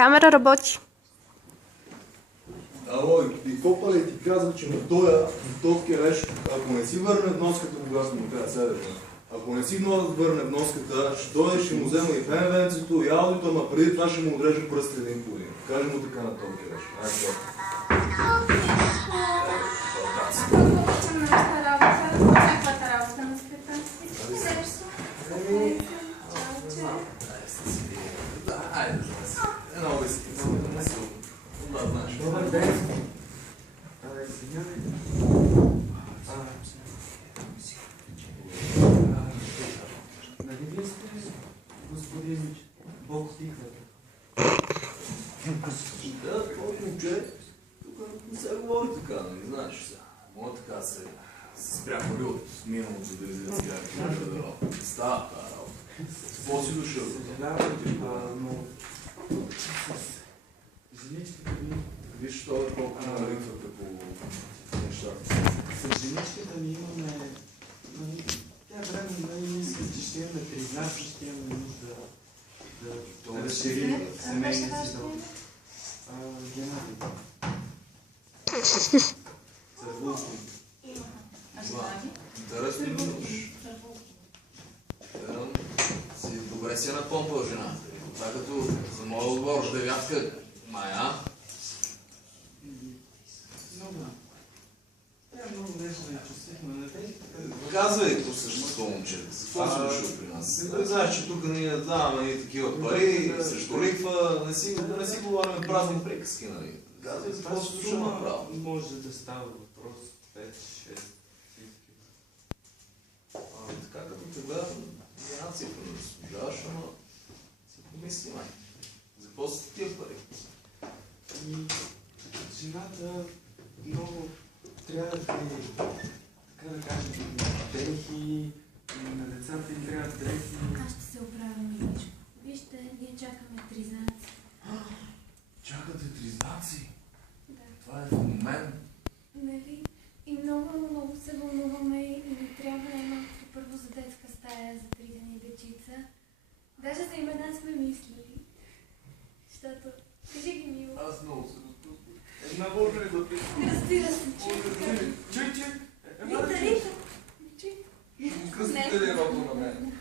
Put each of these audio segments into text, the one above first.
Камера работи. Ало, и Копале ти казва, че на този келеш, ако не си върне вноската, когато му трябва седете, ако не си върне вноската, ще дойде, ще му взема и БМВ-цето, и аудито, ама преди това ще му отрежа пръст един по един. Кажи му така на този келеш. Добър ден. Нали вие сте господин Бог Тихвата? Да, това момче, тук не се говори така, не знаеш сега. Мога така се спря коли от миналото, за да излезе цигарки. Става тази работа. Какво си дошъл? Съжалявам, но с женичката ми... Виж, това е колко нариквате по нещата. С женичката ми имаме... Тя време и мисля, че ще имаме признаци, ще имаме нужда да разширим семейния си дом. Геннадий. Цървулки. Интересно ли мъж? Си добре си напомпал жена. Това като за моя отбор, девятка, Майя. Много. Тя е много нежна и чувствителна. Казвай по същество, момче. Какво си дошъл при нас? Знаеш, че тук ние даваме и такива пари, срещу лихва, не си говорим празни приказки, нали? Казвай, за какво си дошъл направо. Може да става въпрос 5-6. Така като те гледам, няма цифра да заслужаваш, ама си помисли, май. За какво са тия пари? И жената много трябва да е, така да кажем, дрехи, на децата им трябва дрехи. Аз ще се оправя, миличко. Вижте, ние чакаме тризнаци. Чакате тризнаци? Да. Това е в момент. Нали? И много се вълнуваме и ни трябва най-малкото първо за детска стая за 3 дни дечица. Даже за имена сме мислили. Защото, кажи ги, мило. Аз много се разпускам. Една може ли да пише? Разбира се, Чуй! Рита! Чуй! Кръстите ли едното на мен?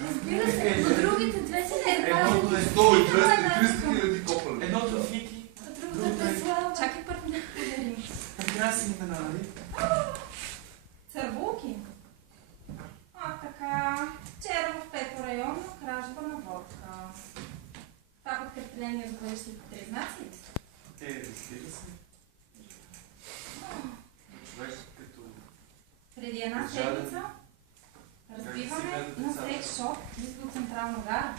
Разбира се, но другите две са не Едното е 100 и 200 300 хиляди копали. Едното Фики. а другата е слава. Чакай първо да подарим. Прекрасни имена, нали? Цървулки? Така. Вчера в Пето район кражба на водка. Това подкрепление за бъдещите тризнаци? Разбира се. Човек като... Преди една седмица разбиваме на секс шоп близо до Централна гара.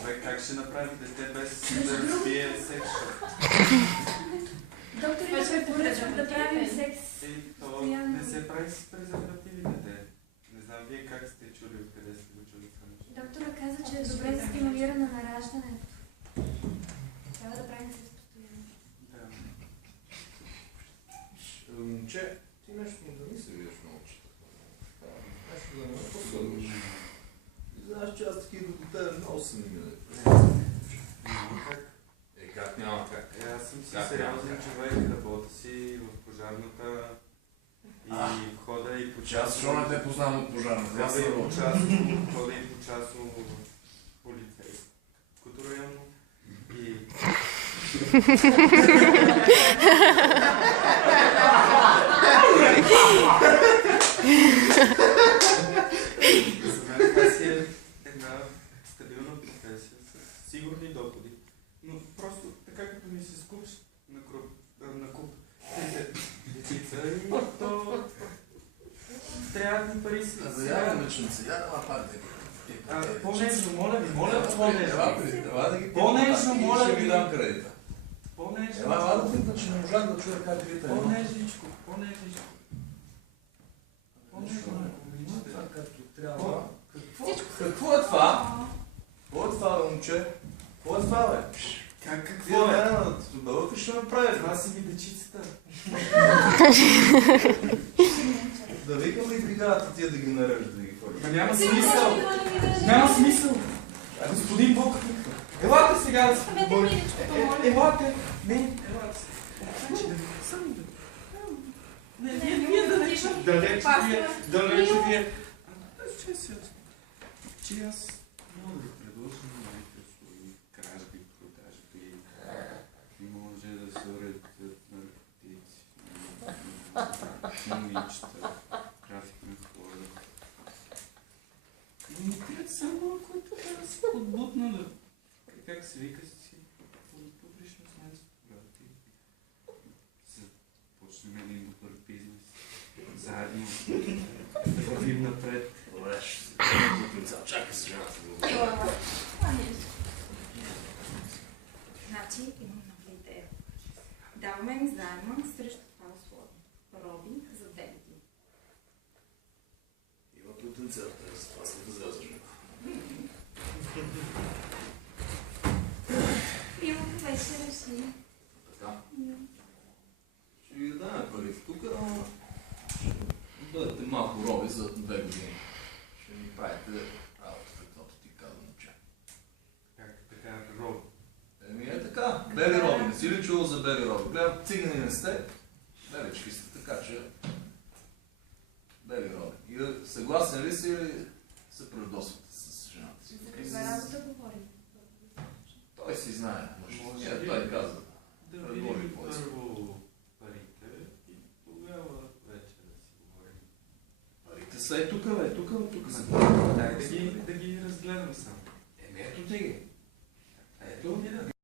Човек как ще направи дете без да разбие секс шоп? Доктор, да поръчвам да правим секс. То не се прави с презервативи, дете. Не знам вие как сте чули, откъде сте го чули това нещо. Доктора каза, че е добре да стимулира на нараждането. Трябва да правим секс постоянно. Да. Момче, ти нещо да не се видиш много, че нещо да не посъдваш. И знаеш, че аз такива до тебе много съм имали. Как няма как? Аз съм си сериозен човек, работя си в пожарната и хода и по час. Защо не те познавам от пожарната? Аз Хода и съм по часово, хода и по часово в полицейското районно и... За мен това си е една стабилна професия с сигурни доходи. Но просто така като ми се скупиш на куп дечица и то трябва да пари си. Заяваме, че не се яда партия. По-нежно, моля ви, по-нежно. Ела да ги По-нежно, моля ще ви. ви дам кредита. По-нежно. Ела да питам, че не можах да чуя как кредита. По-нежничко, по-нежничко. По-нежно. Това както трябва. Какво е това? Какво е това, момче? Какво е това, бе? Какво е? Бълъка ще ме прави. Това си ги дечицата. Да викам ли бригадата тия да ги нарежда, да ги хвърля? Няма смисъл. Няма смисъл. Господин Бог. сега да се Оставете поговорим. миличкото, моля. Елате, не, елате. Значи да само да... Не, вие далече вие. Че си че аз мога да ви предложа на някакви кражби, продажби, може да се уредят наркотици, момичета, трафик на хора. Но трябва само, който да се подбутна да... Как се вика си публично място, брати. Започнем един добър бизнес. Заедно да вървим напред. Добре, чакай сега. Значи имам нова идея. Даваме ми заема срещу това условие. Робинг за 2 години. Има потенциал, да се това се възразжа. Илко вече реши. Така. Ще ви дадем пари тук, но ще бъдете малко роби за 2 години. Ще ми правите работа, каквото ти казвам, че. Как така, Роб? Еми е така. Бели роби. Не си ли чувал за бели роби? Гледам, цигани не сте. Белички сте, така че... Бели роби. И съгласен ли си или се предосвате с жената си? За каква работа говорим? Той си знае. Може Не, би. той казва. Да Предложи видим поиска. първо парите и тогава вече да си говорим. Парите са е тук, бе. Тук са. Дай да ги разгледам само. Еми ето ти ги. Ето.